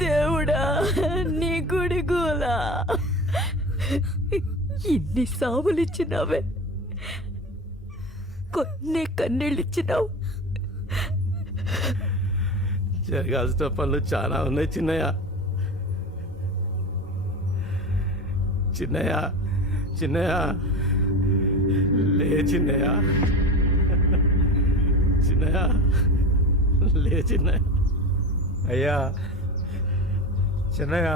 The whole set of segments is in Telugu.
దేవుడా నీ గుడి గోలా ఇన్ని సావులిచ్చినావే, కొన్ని కన్నీళ్ళిచ్చినావు. జరగాల్సిన పనులు చాలా ఉన్నాయి చిన్నయ్య. చిన్నయ్య చిన్నయ్య లే చిన్నయ్య, చిన్నయ్య లే చిన్నయ్య. అయ్యా చిన్నయ్య,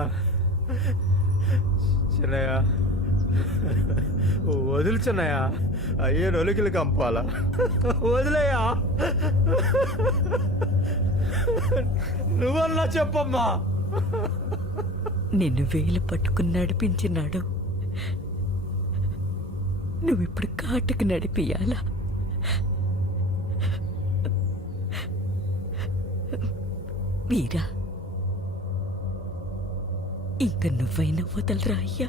చిన్నయ్య వదులు చిన్నయ్య, అయ్యే నొలికిలు కంపాలా, వదిలేయా. నువ్వన్నా చెప్పమ్మా. నిన్ను వేలు పట్టుకుని నడిపించినాడు, నువ్విప్పుడు కాటుకు నడిపియాలా? వీరా, ఇంక నువ్వైనా వదలరా అయ్యా.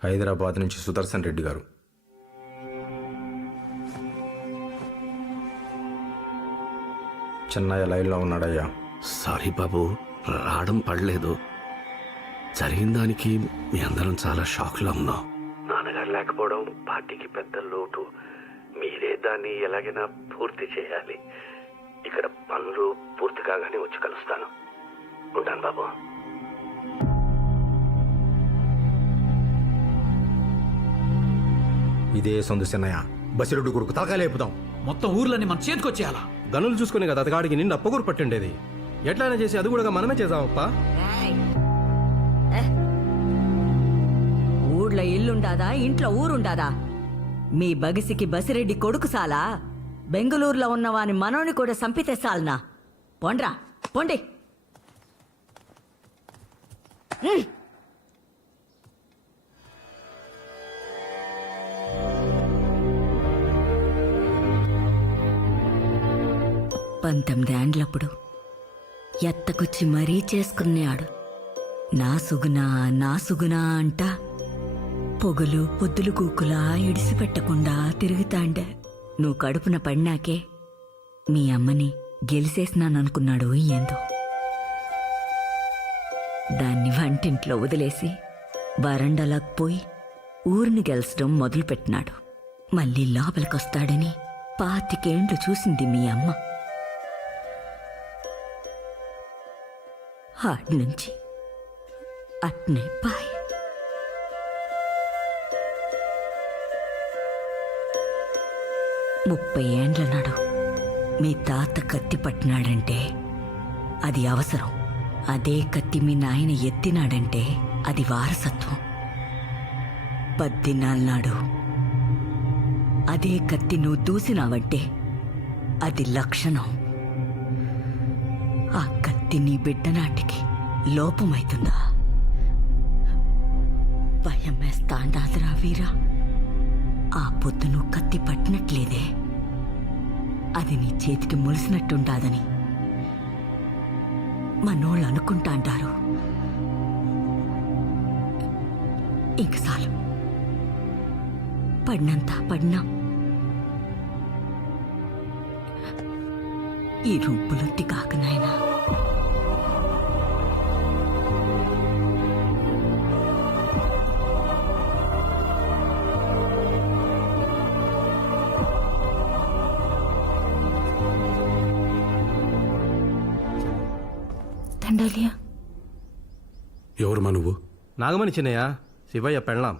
హైదరాబాద్ నుంచి సుదర్శన్ రెడ్డి గారు. చెన్నయ్య లైన్లో ఉన్నాడయ్యా. సారీ బాబు, రావడం పడలేదు. జరిగిన దానికి మీ అందరం చాలా షాక్లో ఉన్నాం. నాన్నగారు లేకపోవడం పార్టీకి పెద్ద లోటు. మీరే దాన్ని ఎలాగైనా పూర్తి చేయాలి. ఇక్కడ పనులు పూర్తి కాగానే వచ్చి కలుస్తాను. ఉంటాను బాబు. ఇదే సొంత చెన్నయ్య, బసిరెడ్డి కొడుకు తలకాలేపుదాం. మొత్తం ఊర్లని మన చేతికొచ్చేయాలా? గనులు చూసుకుని కదా అతగాడికి నిన్ను అప్పగూరు పట్టిండేది. ఎట్లయినా చేసి అది కూడా మనమే చేద్దామప్ప. ఊళ్ళో ఇల్లుండాదా ఇంట్లో ఊరుండాదా మీ బగిసికి బసిరెడ్డి కొడుకు సాలా బెంగళూరులో ఉన్నవాని మనోని కూడా సంపితే సాల్నా పొండ్రా పొండి పంతొమ్మిదేండ్లప్పుడు ఎత్తకొచ్చి మరీ చేసుకున్నాడు నా సుగునా అంట పొగలు పొద్దులు కూకులా ఇడిసిపెట్టకుండా తిరుగుతాండే నువ్వు కడుపున పడినాకే మీ అమ్మని గెలిసేసినాననుకున్నాడు ఏందో దాన్ని వంటింట్లో వదిలేసి వరండాలకు పోయి ఊరిని గెలిచడం మొదలుపెట్టినాడు మళ్ళీ లోపలికొస్తాడని 25 ఏండ్లు చూసింది మీ అమ్మ ఆడ్నుంచి అట్నే పాయ్ ముప్పై ఏండ్ల నాడు మీ తాత కత్తి పట్టినాడంటే అది అవసరం అదే కత్తి మీ నాయన ఎత్తినాడంటే అది వారసత్వం 10 దినాల నాడు అదే కత్తి నువ్వు దూసినావంటే అది లక్షణం ఆ కత్తి నీ బిడ్డ నాటికి లోపమైతుందా భయం వేస్తాండాదరా వీరా ఆ పొద్దు నువ్వు కత్తి పట్టినట్లేదే అది నీ చేతికి ములిసినట్టుండాదని మనోళ్ళు అనుకుంటా అంటారు ఇంక చాలు పడినంత పడినా ఈ రొంపులొత్తి కాక నాయనా దండాలియా ఎవరుమా నువ్వు? నాగమణి చిన్నయ్య శివయ్య పెళ్ళాం.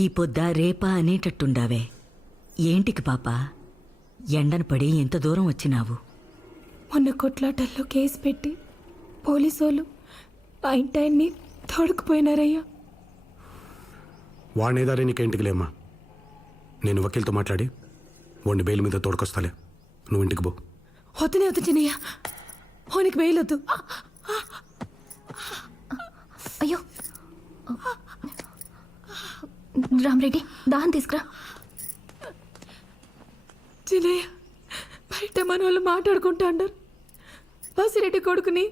ఈ పొద్ద రేపా అనేటట్టుండావే ఏంటికి పాప ఎండన పడి ఎంత దూరం వచ్చినావు? మొన్న కొట్లాటల్లో కేసు పెట్టి పోలీసోళ్ళు ఆ ఇంటాయన్ని తోడుకుపోయినారయ్యా. వాడినేదారే నీకేంటికి లేమ్మా. నేను వకీల్తో మాట్లాడి వాడిని బెయిల్ మీద తోడుకొస్తాలే. నువ్వు ఇంటికి పో. వద్దునే వద్దు చిన్నయ్య, ఓనికి వేయలొద్దు. అయ్యో రామరెడ్డి దాహం తీసుకురా. చిన్నయ్య బయట మన వాళ్ళు మాట్లాడుకుంటా అన్నారు బసిరెడ్డి కొడుకుని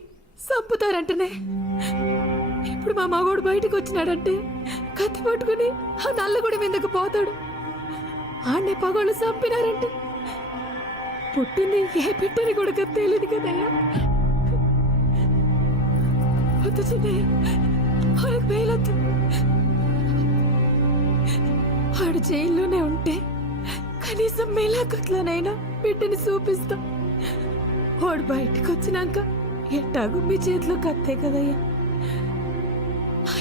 చంపుతారంటనే. ఇప్పుడు మా మగోడు బయటకు వచ్చినాడంటే కత్తి పట్టుకుని ఆ నల్లగుడి మీదకు పోతాడు. ఆడనే పగోళ్ళు చంపినారంటే పుట్టింది ఏ పెట్టని కొడుకు తెలియదు కదయ్యా. వద్దు చిన్నయ్య, వాడికి వేయలొద్దు. వాడు జైల్లోనే ఉంటే కనీసం మేలాకొట్లనైనా బిడ్డని చూపిస్తాం. వాడు బయటకు వచ్చినాక ఎట్టాగు మీ చేతిలో కత్తే కదయ్యా.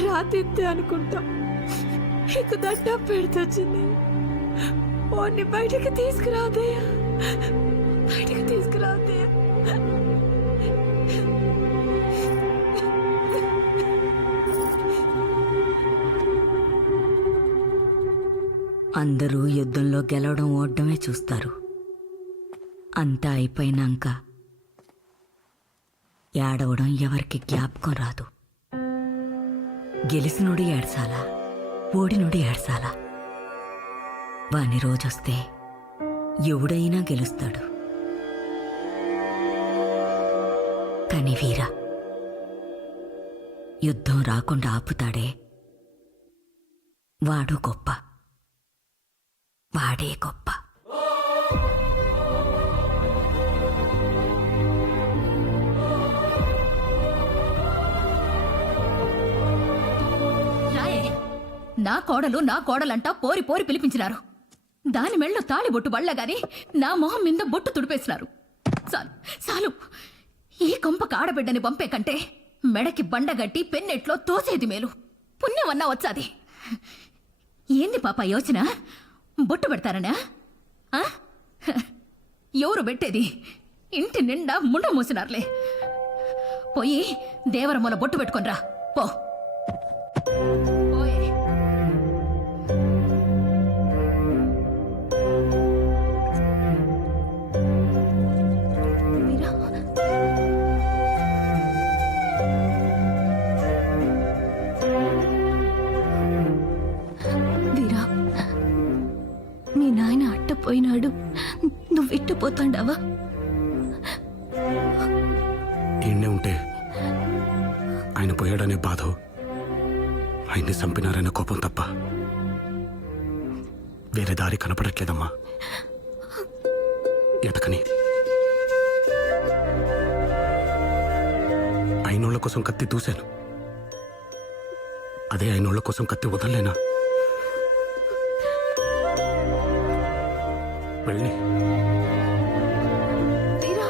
రాతిత్తే అనుకుంటాం. నీకు దడ్డ పెడుతొచ్చింది. వాడిని బయటకు తీసుకురాదయ్యా, బయటకు తీసుకురాదయ్యా. అందరూ యుద్ధంలో గెలవడం ఓడమే చూస్తారు. అంతా అయిపోయినాక ఏడవడం ఎవరికి జ్ఞాపకం రాదు. గెలిసినోడు ఏడ్సాలా, ఓడినోడు ఏడ్సాలా. వాని రోజొస్తే ఎవడైనా గెలుస్తాడు. కాని వీరా యుద్ధం రాకుండా ఆపుతాడే వాడు గొప్ప, వాడే గొప్ప. రాయే నా కోడలంటా పోరి పోరి పిలిపించినారు. దాని మెళ్ళో తాళిబొట్టు బళ్ళగాని నా మొహం మీద బొట్టు తుడిపేసినారు. చాలు చాలు, ఈ కొంపకు ఆడబిడ్డని పంపే కంటే మెడకి బండగట్టి పెన్నెట్లో తోసేది మేలు. పుణ్యమన్నా వచ్చాది. ఏంది పాప యోచన? బొట్టు పెడతారనా? ఎవరు పెట్టేది? ఇంటి నిండా ముండ మూసినారులే. పోయి దేవరమ్మల బొట్టు పెట్టుకొనిరా పో. పోయే. మీ నాయన అట్టపోయినాడు నువ్వు ఇట్టపోతాండావా? ఈయన్నే ఉంటే ఆయన పోయాడనే బాధ, ఆయన్ని చంపినారనే కోపం తప్ప వేరే దారి కనపడట్లేదమ్మా. ఎటకని అయినోళ్ల కోసం కత్తి దూశాను, అదే అయినోళ్ల కోసం కత్తి వదలలేనా? వెళ్ళి తీరా